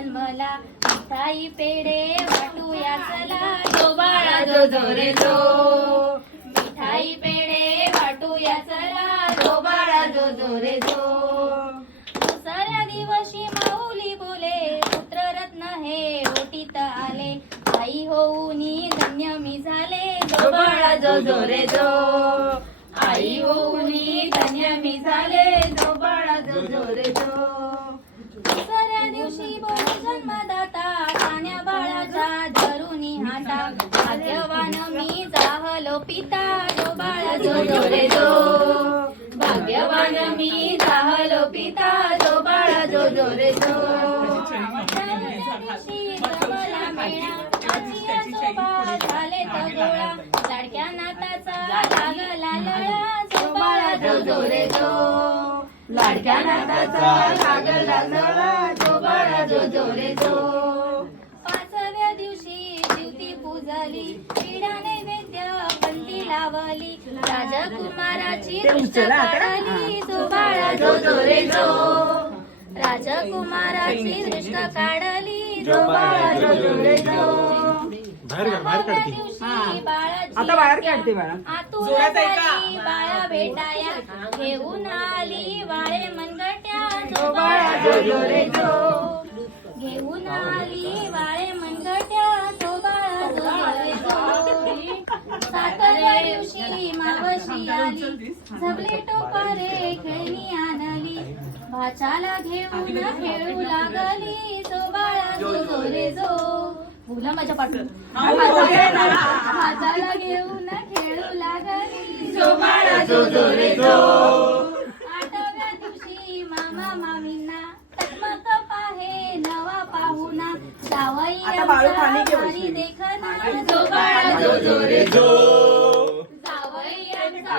जन्मला मिठाई पेढे वाटूया चला. जो बाळा जो जो रे जो मिठाई पेढे वाटूया चला. जो बाळा जो जो रे जो दुसऱ्या दिवशी माऊली बोले पुत्ररत्न हे ओटीत आले. आई होऊनी धन्य मी झाले. जो बाळा जो जो रे जो आई होऊनी धन्य मी झाले. जो बाळा जो जो रे जो दुसऱ्या दिवशी बोले जन्मदाता कान्या बाळाचा धरुनी हाता. भाग्यवान मी जाहलो पिता जो बाळा जो जो. जो भाग्यवान मी जाहलो पिता जो बाळा जो जो. जो झाले गोळा लाडक्या नाताचा लागला लळा जो बाळा जो जो लाडक्या नाताचा लागला लळा जो. पाचव्या दिवशी ज्योती पूजली. पिढा नैवेद्य पंथी लावली. राजकुमाराची दृष्ट काढली जो बाळा जो जो रे जो. राजकुमाराची दृष्ट काढली जो बाळा जो जो रे जो. आता बाहेर काढते बाळा. भेटाया. घेऊन आली बाळे मनगट्या जो बाळा जो जो जो जो. रे रे जो. आली झबले टोपारे खेळणी आणली भाच्याला घेऊन खेळू लागली जो बाळा जो जो रे जो. माझ्या भाच्याला घेऊन खेळू लागली जो बाळा जो जो रे जो. आठव्या दिवशी मामा मामींना टकमक पाहे नवा पाहुणा जावई आमचा. देखना. जो बाळा जो जो रे जो.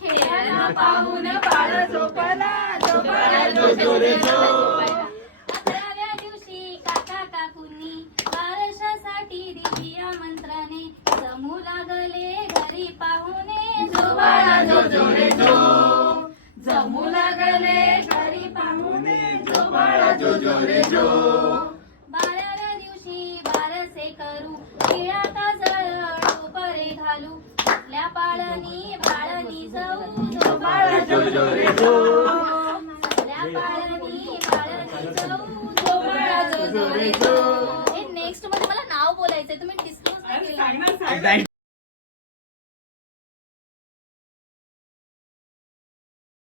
खेळाला पाहून झोपला अकराव्या दिवशी काका काकूंनी बारशासाठी दिली आमंत्रणे जमू लागले घरी पाहुणे जो बाळा जो जो रे जमू लागले घरी पाहुणे जो. आपल्या पाळणी बाळणी जाऊ जो बाळा जो जो रे जो आपल्या पाळणी बाळणी जाऊ जो बाळा जो जो रे जो हे नेक्स्टमध्ये मला नाव बोलायचंय तुम्ही डिस्क्लोज